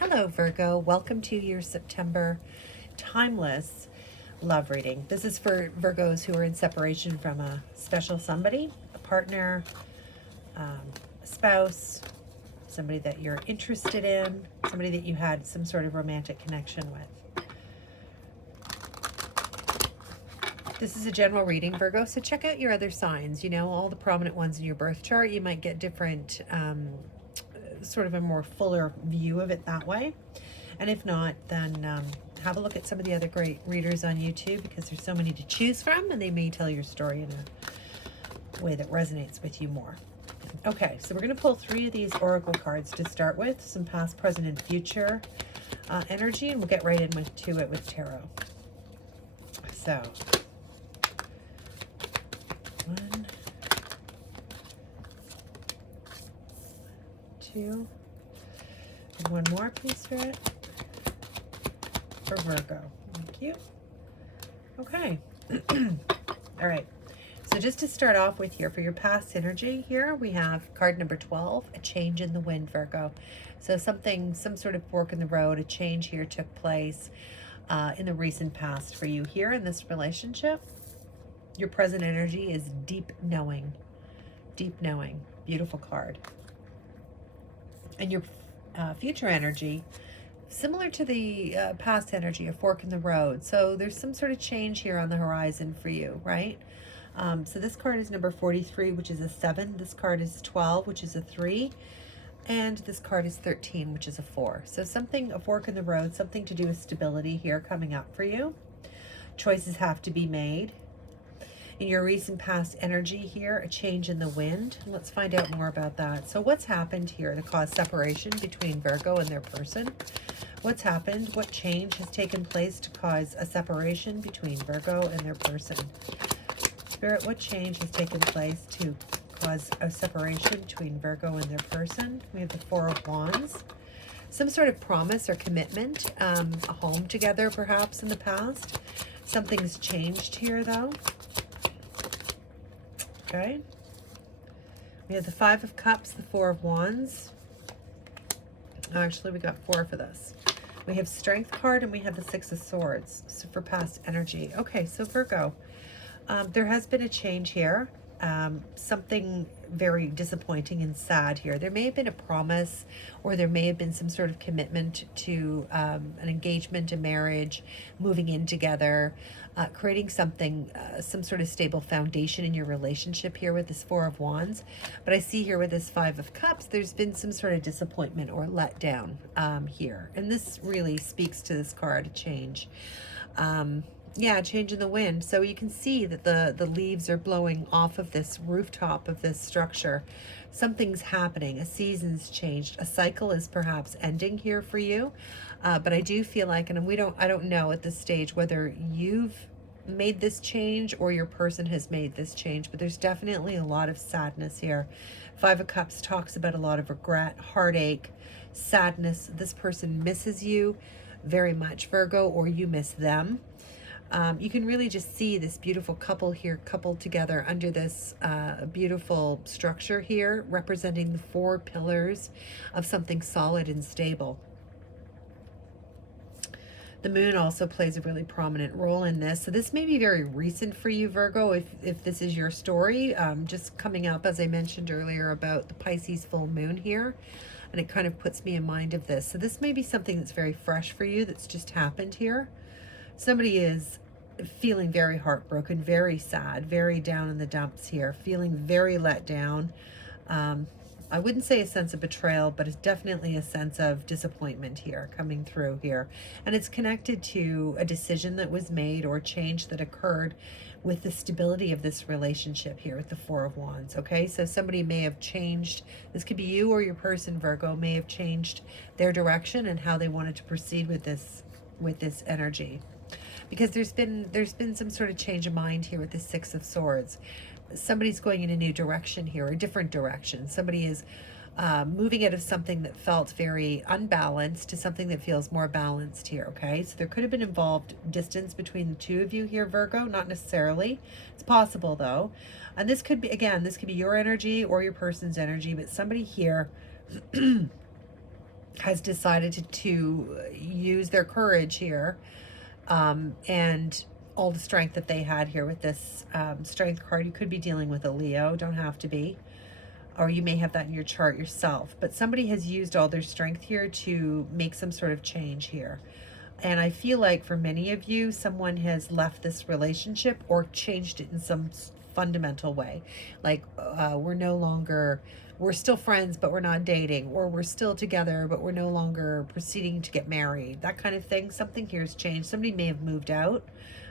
Hello, Virgo. Welcome to your September timeless love reading. This is for Virgos who are in separation from a special somebody, a partner, a spouse, somebody that you're interested in, somebody that you had some sort of romantic connection with. This is a general reading, Virgo, so check out your other signs. You know, all the prominent ones in your birth chart. You might get different sort of a more fuller view of it that way. And if not, then have a look at some of the other great readers on YouTube, because there's so many to choose from, and they may tell your story in a way that resonates with you more. Okay, so we're going to pull 3 of these oracle cards to start with, some past, present, and future energy, and we'll get right into it with tarot. So, 1, 2, and 1 more, please, Spirit, for Virgo. Thank you. Okay. All right. So just to start off with here, for your past energy here, we have card number 12, a change in the wind, Virgo. So some sort of fork in the road, a change here took place in the recent past for you here in this relationship. Your present energy is deep knowing. Deep knowing. Beautiful card. And your future energy, similar to the past energy, a fork in the road. So there's some sort of change here on the horizon for you, right? So this card is number 43, which is a 7. This card is 12, which is a 3. And this card is 13, which is a 4. So something, a fork in the road, something to do with stability here coming up for you. Choices have to be made. In your recent past energy here, a change in the wind. Let's find out more about that. So what's happened here to cause separation between Virgo and their person? What's happened? What change has taken place to cause a separation between Virgo and their person? Spirit, what change has taken place to cause a separation between Virgo and their person? We have the 4 of Wands. Some sort of promise or commitment, a home together perhaps in the past. Something's changed here though. Okay. We have the 5 of Cups, the 4 of Wands. Actually, we got 4 for this. We have Strength card and we have the 6 of Swords. So for past energy. Okay, so Virgo, there has been a change here. Something very disappointing and sad here. There may have been a promise, or there may have been some sort of commitment to an engagement, a marriage, moving in together, creating something, some sort of stable foundation in your relationship here with this 4 of Wands. But I see here with this 5 of Cups, there's been some sort of disappointment or letdown here. And this really speaks to this card, change. Yeah, change in the wind. So you can see that the leaves are blowing off of this rooftop of this structure. Something's happening. A season's changed. A cycle is perhaps ending here for you. But I do feel like, and I don't know at this stage whether you've made this change or your person has made this change, but there's definitely a lot of sadness here. 5 of Cups talks about a lot of regret, heartache, sadness. This person misses you very much, Virgo, or you miss them. You can really just see this beautiful couple here coupled together under this beautiful structure here, representing the 4 pillars of something solid and stable. The moon also plays a really prominent role in this. So this may be very recent for you, Virgo, if this is your story. Just coming up, as I mentioned earlier, about the Pisces full moon here. And it kind of puts me in mind of this. So this may be something that's very fresh for you that's just happened here. Somebody is feeling very heartbroken, very sad, very down in the dumps here, feeling very let down. I wouldn't say a sense of betrayal, but it's definitely a sense of disappointment here coming through here. And it's connected to a decision that was made or change that occurred with the stability of this relationship here with the 4 of Wands. Okay, so somebody may have changed. This could be you or your person, Virgo, may have changed their direction and how they wanted to proceed with this energy. Because there's been some sort of change of mind here with the 6 of Swords. Somebody's going in a new direction here, a different direction. Somebody is moving out of something that felt very unbalanced to something that feels more balanced here, okay? So there could have been involved distance between the 2 of you here, Virgo, not necessarily. It's possible, though. And this could be, again, this could be your energy or your person's energy, but somebody here has decided to use their courage here, and all the strength that they had here with this strength card. You could be dealing with a Leo, don't have to be, or you may have that in your chart yourself, but somebody has used all their strength here to make some sort of change here. And I feel like for many of you, someone has left this relationship or changed it in some fundamental way. Like we're still friends, but we're not dating, or we're still together, but we're no longer proceeding to get married, that kind of thing. Something here has changed. Somebody may have moved out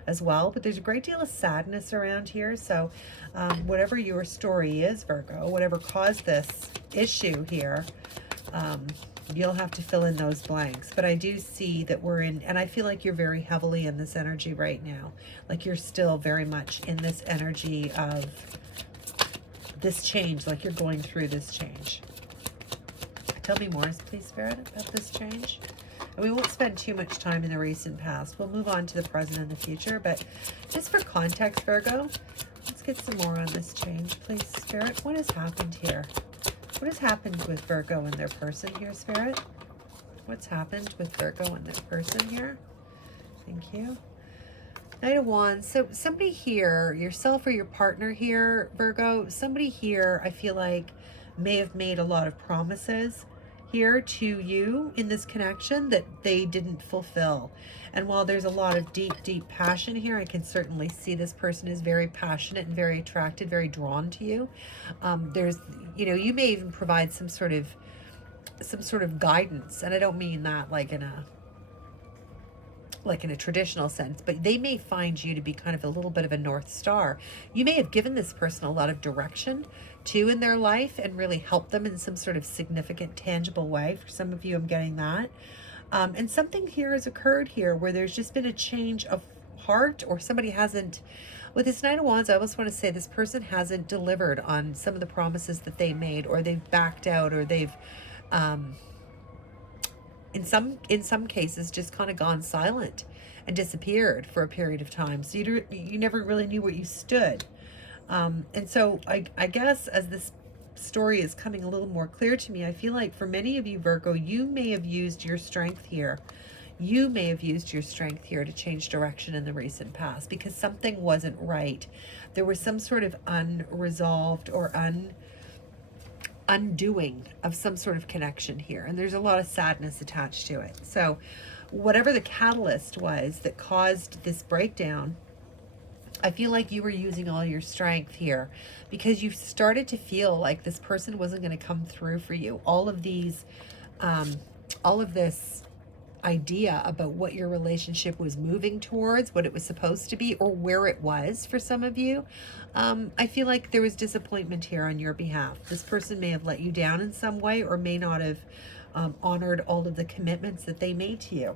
as well, but there's a great deal of sadness around here. So whatever your story is, Virgo, whatever caused this issue here, you'll have to fill in those blanks. But I do see that we're in, and I feel like you're very heavily in this energy right now. Like you're still very much in this energy of this change, like you're going through this change. Tell me more, please, Spirit, about this change. And we won't spend too much time in the recent past. We'll move on to the present and the future. But just for context, Virgo, let's get some more on this change, please, Spirit. What has happened here? What has happened with Virgo and their person here, Spirit? What's happened with Virgo and their person here? Thank you. Knight of Wands. So somebody here, yourself or your partner here, Virgo, somebody here I feel like may have made a lot of promises here to you in this connection that they didn't fulfill. And while there's a lot of deep, deep passion here, I can certainly see this person is very passionate and very attracted, very drawn to you. There's, you know, you may even provide some sort of guidance. And I don't mean that like in a traditional sense, but they may find you to be kind of a little bit of a North Star. You may have given this person a lot of direction too in their life and really helped them in some sort of significant, tangible way. For some of you, I'm getting that. And something here has occurred here where there's just been a change of heart, or somebody hasn't, with this Knight of Wands, I almost want to say this person hasn't delivered on some of the promises that they made, or they've backed out, or they've, in some cases, just kind of gone silent and disappeared for a period of time. So you never really knew where you stood. And so I guess as this story is coming a little more clear to me, I feel like for many of you, Virgo, you may have used your strength here. You may have used your strength here to change direction in the recent past because something wasn't right. There was some sort of unresolved or undoing of some sort of connection here, and there's a lot of sadness attached to it. So whatever the catalyst was that caused this breakdown, I feel like you were using all your strength here because you started to feel like this person wasn't going to come through for you. All of this idea about what your relationship was moving towards, what it was supposed to be, or where it was for some of you. I feel like there was disappointment here on your behalf. This person may have let you down in some way, or may not have honored all of the commitments that they made to you.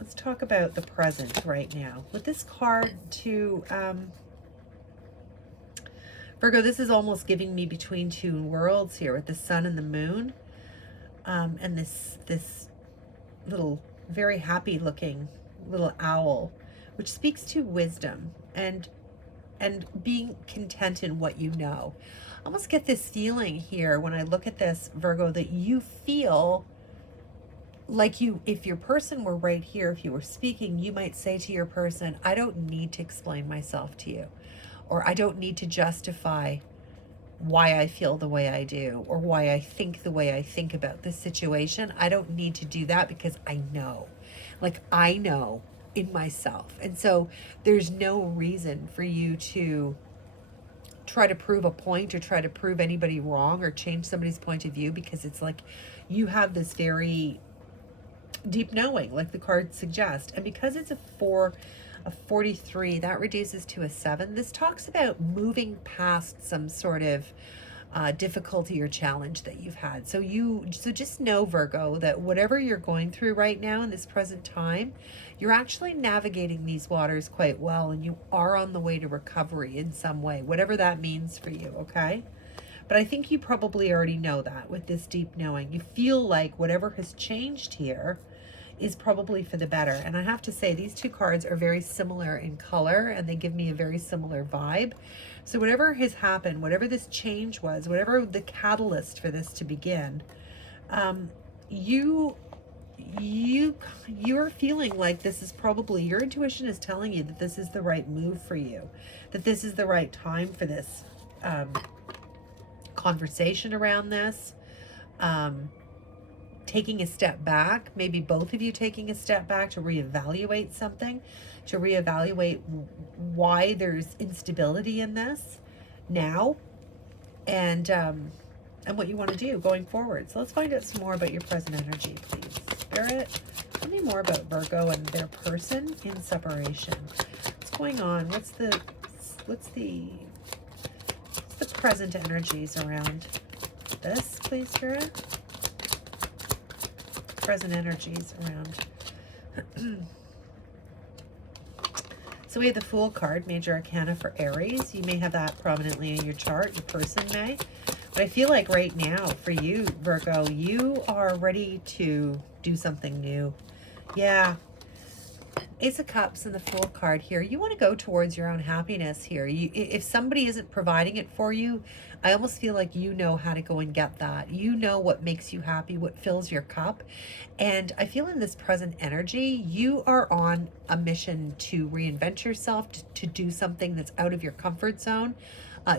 Let's talk about the present right now. With this card to Virgo, this is almost giving me between two worlds here with the sun and the moon. And this little, very happy looking little owl, which speaks to wisdom and being content in what you know. I almost get this feeling here when I look at this, Virgo, that you feel like if your person were right here, if you were speaking, you might say to your person, I don't need to explain myself to you, or I don't need to justify why I feel the way I do, or why I think the way I think about this situation. I don't need to do that because I know, like I know in myself. And so there's no reason for you to try to prove a point or try to prove anybody wrong or change somebody's point of view, because it's like you have this very deep knowing, like the cards suggest. And because it's a 43, that reduces to a 7. This talks about moving past some sort of difficulty or challenge that you've had. So just know, Virgo, that whatever you're going through right now in this present time, you're actually navigating these waters quite well, and you are on the way to recovery in some way, whatever that means for you, okay? But I think you probably already know that with this deep knowing. You feel like whatever has changed here, is probably for the better. And I have to say, these two cards are very similar in color, and they give me a very similar vibe. So whatever has happened, whatever this change was, whatever the catalyst for this to begin, you're feeling like this is probably, your intuition is telling you that this is the right move for you, that this is the right time for this conversation around this, taking a step back, maybe both of you taking a step back to reevaluate something, to reevaluate why there's instability in this now, and what you want to do going forward. So let's find out some more about your present energy, please. Spirit, tell me more about Virgo and their person in separation. What's going on? What's the present energies around this, please, Spirit? Present energies around. So we have the Fool card, Major Arcana for Aries. You may have that prominently in your chart. Your person may. But I feel like right now for you, Virgo, you are ready to do something new. Yeah. Ace of Cups and the Fool card here. You want to go towards your own happiness here. If somebody isn't providing it for you, I almost feel like you know how to go and get that. You know what makes you happy, what fills your cup. And I feel in this present energy, you are on a mission to reinvent yourself, to do something that's out of your comfort zone,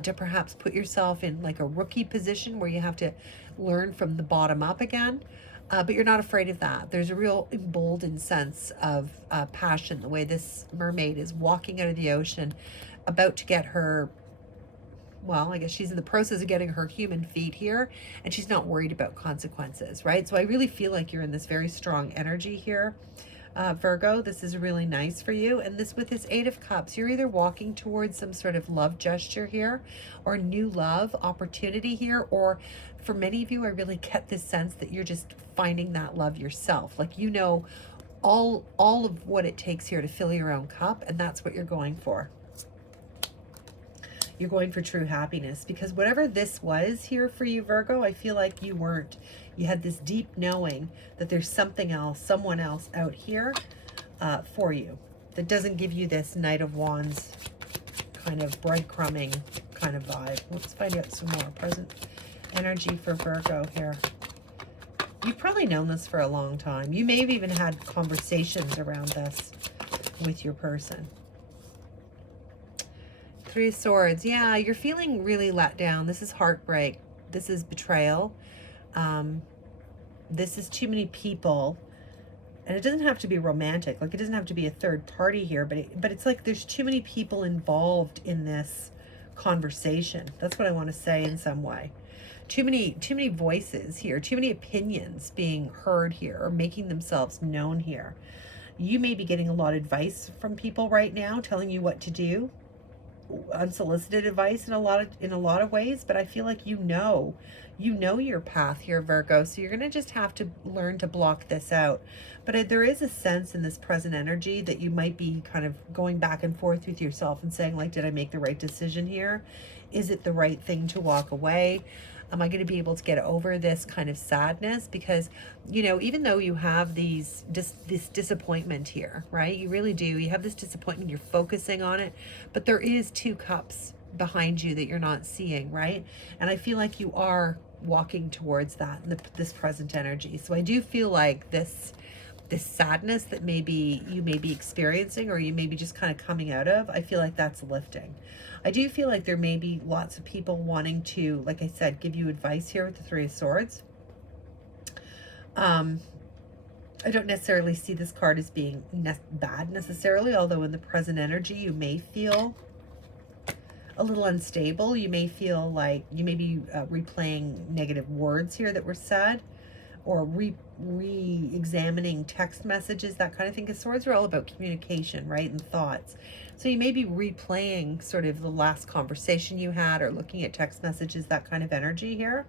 to perhaps put yourself in like a rookie position where you have to learn from the bottom up again. But you're not afraid of that. There's a real emboldened sense of passion, the way this mermaid is walking out of the ocean, about to get her, well, I guess she's in the process of getting her human feet here, and she's not worried about consequences, right? So I really feel like you're in this very strong energy here, Virgo. This is really nice for you. And this, with this Eight of Cups, you're either walking towards some sort of love gesture here, or new love opportunity here, or for many of you, I really get this sense that you're just finding that love yourself. Like, you know all of what it takes here to fill your own cup, and that's what you're going for. You're going for true happiness, because whatever this was here for you, Virgo, I feel like you weren't. You had this deep knowing that there's something else, someone else out here for you, that doesn't give you this Knight of Wands kind of breadcrumbing kind of vibe. Let's find out some more present energy for Virgo here. You've probably known this for a long time. You may have even had conversations around this with your person. Three of Swords. Yeah, you're feeling really let down. This is heartbreak. This is betrayal. This is too many people. And it doesn't have to be romantic. Like, it doesn't have to be a third party here. But it's like there's too many people involved in this conversation. That's what I want to say in some way. Too many voices here. Too many opinions being heard here, or making themselves known here. You may be getting a lot of advice from people right now, telling you what to do. Unsolicited advice in a lot of ways, but I feel like you know your path here, Virgo, so you're going to just have to learn to block this out. But there is a sense in this present energy that you might be kind of going back and forth with yourself and saying, like, did I make the right decision here? Is it the right thing to walk away? Am I going to be able to get over this kind of sadness? Because, you know, even though you have this disappointment here, right? You really do. You have this disappointment. You're focusing on it. But there is two cups behind you that you're not seeing, right? And I feel like you are walking towards that in this present energy. So I do feel like this sadness that maybe you may be experiencing, or you may be just kind of coming out of, I feel like that's lifting. I do feel like there may be lots of people wanting to, like I said, give you advice here with the Three of Swords. I don't necessarily see this card as being bad necessarily, although in the present energy you may feel a little unstable. You may feel like you may be replaying negative words here that were said, or re-examining text messages, that kind of thing, because swords are all about communication, right, and thoughts. So you may be replaying sort of the last conversation you had, or looking at text messages, that kind of energy here,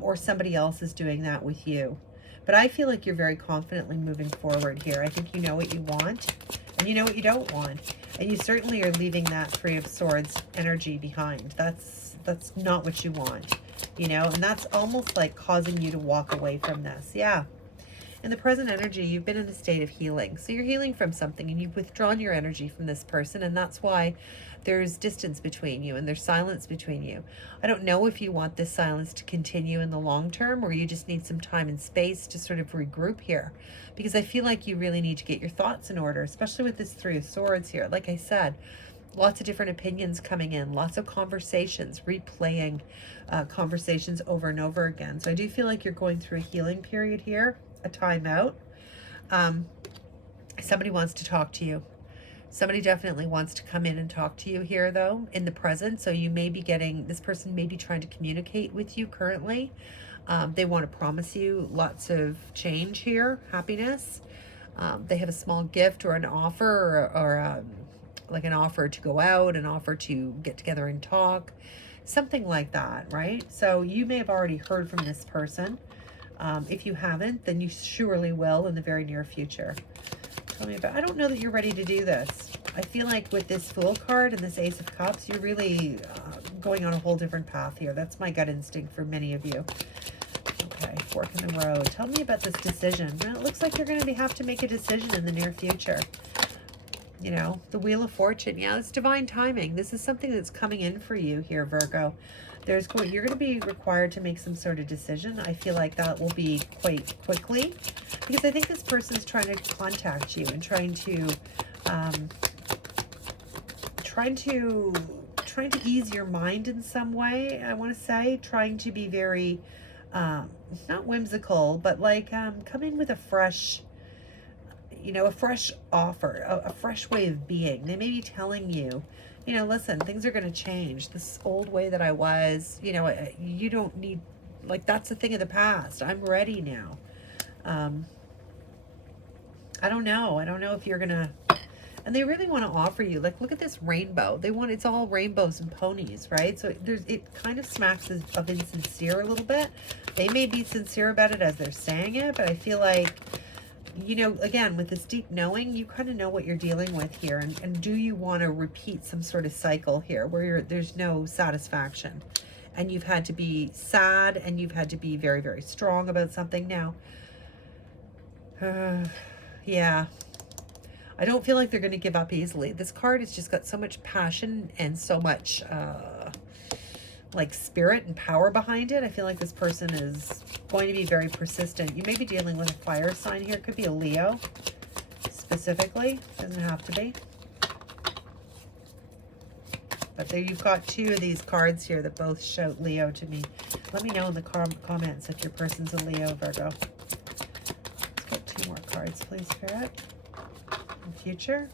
or somebody else is doing that with you. But I feel like you're very confidently moving forward here. I think you know what you want, and you know what you don't want, and you certainly are leaving that Three of Swords energy behind. That's not what you want, you know, and that's almost like causing you to walk away from this. Yeah. In the present energy, you've been in a state of healing. So you're healing from something and you've withdrawn your energy from this person, and that's why there's distance between you and there's silence between you. I don't know if you want this silence to continue in the long term, or you just need some time and space to sort of regroup here, because I feel like you really need to get your thoughts in order, especially with this Three of Swords here. Like I said, lots of different opinions coming in, lots of conversations, replaying conversations over and over again. So I do feel like you're going through a healing period here, a timeout. Somebody wants to talk to you. Somebody definitely wants to come in and talk to you here, though, in the present. So you may be getting, this person may be trying to communicate with you currently. They want to promise you lots of change here, happiness. They have a small gift or an offer, or like an offer to go out, an offer to get together and talk, something like that, right? So you may have already heard from this person. If you haven't, then you surely will in the very near future. Tell me about, I don't know that you're ready to do this. I feel like with this Fool card and this Ace of Cups, you're really going on a whole different path here. That's my gut instinct for many of you. Okay, fork in the road. Tell me about this decision. Well, it looks like you're going to have to make a decision in the near future. You know, the Wheel of Fortune. Yeah, it's divine timing. This is something that's coming in for you here, Virgo. You're going to be required to make some sort of decision. I feel like that will be quite quickly, because I think this person's trying to contact you and trying to ease your mind in some way. I want to say trying to be very not whimsical, but like come in with a fresh, you know, a fresh offer, a fresh way of being. They may be telling you, you know, listen, things are going to change. This old way that I was, you know, you don't need, like, that's a thing of the past. I'm ready now. I don't know. I don't know if you're going to, and they really want to offer you, like, look at this rainbow. They want, it's all rainbows and ponies, right? So it kind of smacks of insincere a little bit. They may be sincere about it as they're saying it, but I feel like, you know, again, with this deep knowing, you kind of know what you're dealing with here. And do you want to repeat some sort of cycle here where there's no satisfaction, and you've had to be sad and you've had to be very, very strong about something now? Yeah. I don't feel like they're going to give up easily. This card has just got so much passion and so much like spirit and power behind it. I feel like this person is going to be very persistent. You may be dealing with a fire sign here. It could be a Leo specifically. Doesn't have to be. But there you've got two of these cards here that both shout Leo to me. Let me know in the comments if your person's a Leo, Virgo. Let's get two more cards, please, Spirit. In future.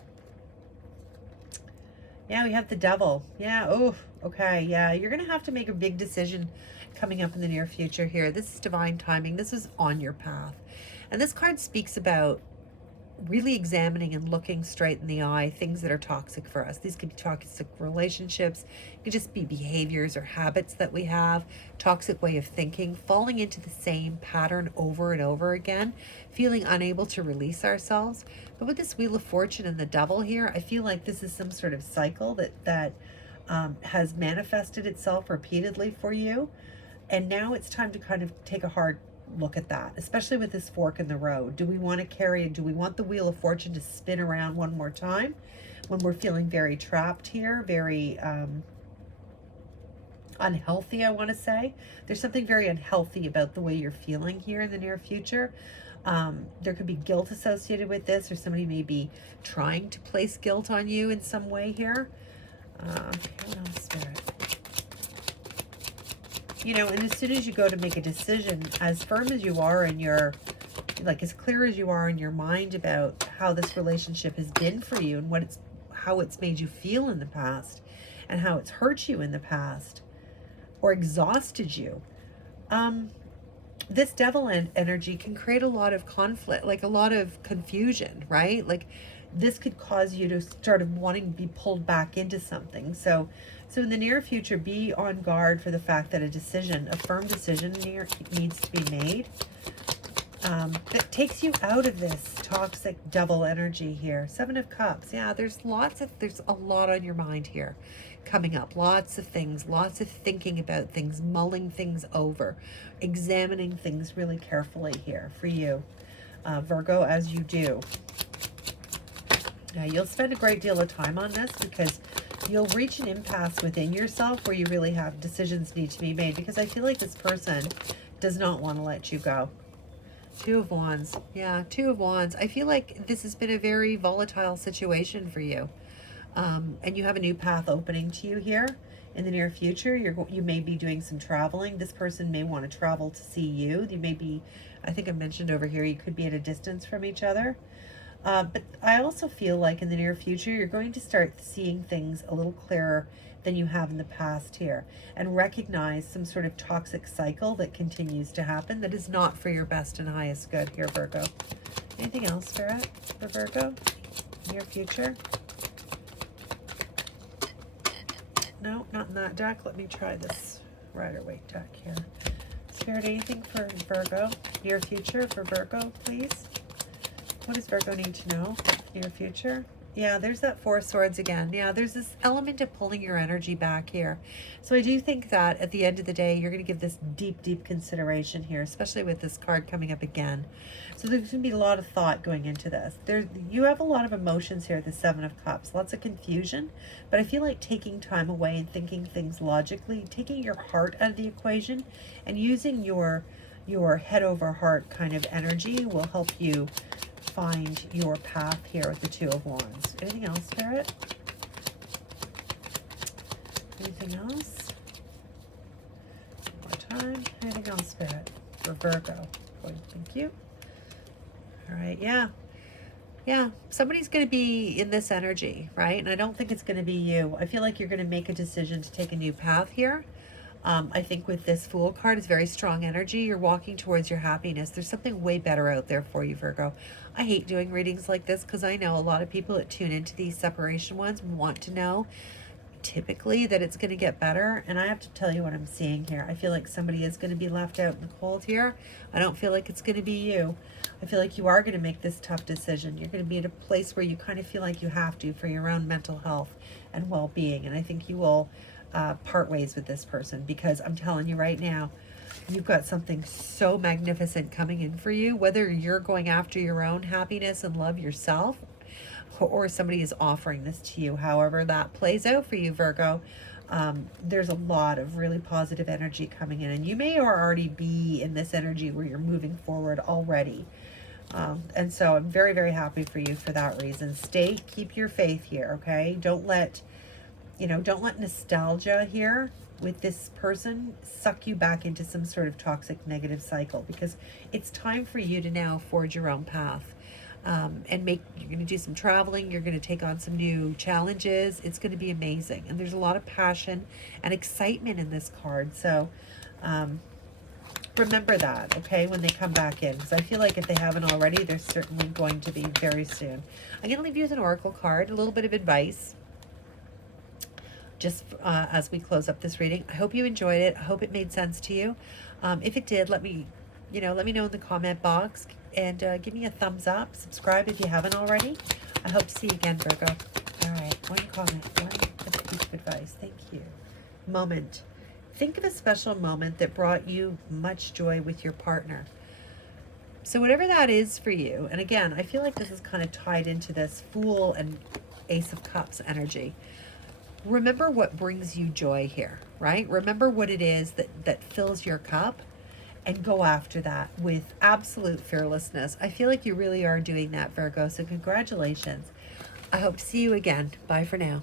Yeah, we have the Devil. Yeah, oh, okay, yeah. You're going to have to make a big decision coming up in the near future here. This is divine timing. This is on your path. And this card speaks about really examining and looking straight in the eye things that are toxic for us. These could be toxic relationships. It could just be behaviors or habits that we have, toxic way of thinking, falling into the same pattern over and over again, feeling unable to release ourselves. But with this Wheel of Fortune and the Devil here, I feel like this is some sort of cycle that has manifested itself repeatedly for you. And now it's time to kind of take a hard look at that, especially with this fork in the road. Do we want to carry it? Do we want the Wheel of Fortune to spin around one more time when we're feeling very trapped here, very unhealthy, I want to say? There's something very unhealthy about the way you're feeling here in the near future. There could be guilt associated with this, or somebody may be trying to place guilt on you in some way here. What else, Spirit? You know, and as soon as you go to make a decision, as firm as you are in your, like as clear as you are in your mind about how this relationship has been for you and how it's made you feel in the past and how it's hurt you in the past or exhausted you, this Devil energy can create a lot of conflict, like a lot of confusion, right? Like this could cause you to start wanting to be pulled back into something. So in the near future, be on guard for the fact that a firm decision needs to be made that takes you out of this toxic Devil energy here. Seven of Cups. Yeah, there's a lot on your mind here coming up. Lots of things, lots of thinking about things, mulling things over, examining things really carefully here for you. Virgo, as you do. Now, you'll spend a great deal of time on this because you'll reach an impasse within yourself where you really have decisions need to be made, because I feel like this person does not want to let you go. Two of Wands. Yeah, Two of Wands. I feel like this has been a very volatile situation for you. And you have a new path opening to you here in the near future. You may be doing some traveling. This person may want to travel to see you. You may be, I think I mentioned over here, you could be at a distance from each other. But I also feel like in the near future, you're going to start seeing things a little clearer than you have in the past here, and recognize some sort of toxic cycle that continues to happen that is not for your best and highest good here, Virgo. Anything else, Spirit, for Virgo? Near future? No, not in that deck. Let me try this Rider-Waite deck here. Spirit, anything for Virgo? Near future for Virgo, please? What does Virgo need to know? Near future? Yeah, there's that Four of Swords again. Yeah, there's this element of pulling your energy back here. So I do think that at the end of the day, you're going to give this deep, deep consideration here, especially with this card coming up again. So there's going to be a lot of thought going into this. You have a lot of emotions here, the Seven of Cups, lots of confusion, but I feel like taking time away and thinking things logically, taking your heart out of the equation and using your head over heart kind of energy will help you find your path here with the Two of Wands. Anything else, Spirit? Anything else? One more time. Anything else, Spirit? For Virgo. Good, thank you. All right, yeah. Yeah, somebody's going to be in this energy, right? And I don't think it's going to be you. I feel like you're going to make a decision to take a new path here. I think with this Fool card, it's very strong energy. You're walking towards your happiness. There's something way better out there for you, Virgo. I hate doing readings like this because I know a lot of people that tune into these separation ones want to know typically that it's going to get better. And I have to tell you what I'm seeing here. I feel like somebody is going to be left out in the cold here. I don't feel like it's going to be you. I feel like you are going to make this tough decision. You're going to be at a place where you kind of feel like you have to for your own mental health and well-being. And I think you will part ways with this person, because I'm telling you right now, you've got something so magnificent coming in for you, whether you're going after your own happiness and love yourself, or somebody is offering this to you. However that plays out for you, Virgo, there's a lot of really positive energy coming in, and you may already be in this energy where you're moving forward already. And so I'm very, very happy for you for that reason. Keep your faith here, okay? Don't let nostalgia here with this person suck you back into some sort of toxic negative cycle, because it's time for you to now forge your own path. And you're going to do some traveling. You're going to take on some new challenges. It's going to be amazing. And there's a lot of passion and excitement in this card. So, remember that, okay, when they come back in, because I feel like if they haven't already, they're certainly going to be very soon. I'm going to leave you with an oracle card, a little bit of advice, just as we close up this reading. I hope you enjoyed it. I hope it made sense to you. If it did, let me know in the comment box, and give me a thumbs up. Subscribe if you haven't already. I hope to see you again, Virgo. All right, one comment, one piece of advice. Thank you. Moment. Think of a special moment that brought you much joy with your partner. So whatever that is for you, and again, I feel like this is kind of tied into this Fool and Ace of Cups energy. Remember what brings you joy here, right? Remember what it is that fills your cup, and go after that with absolute fearlessness. I feel like you really are doing that, Virgo, so congratulations. I hope to see you again. Bye for now.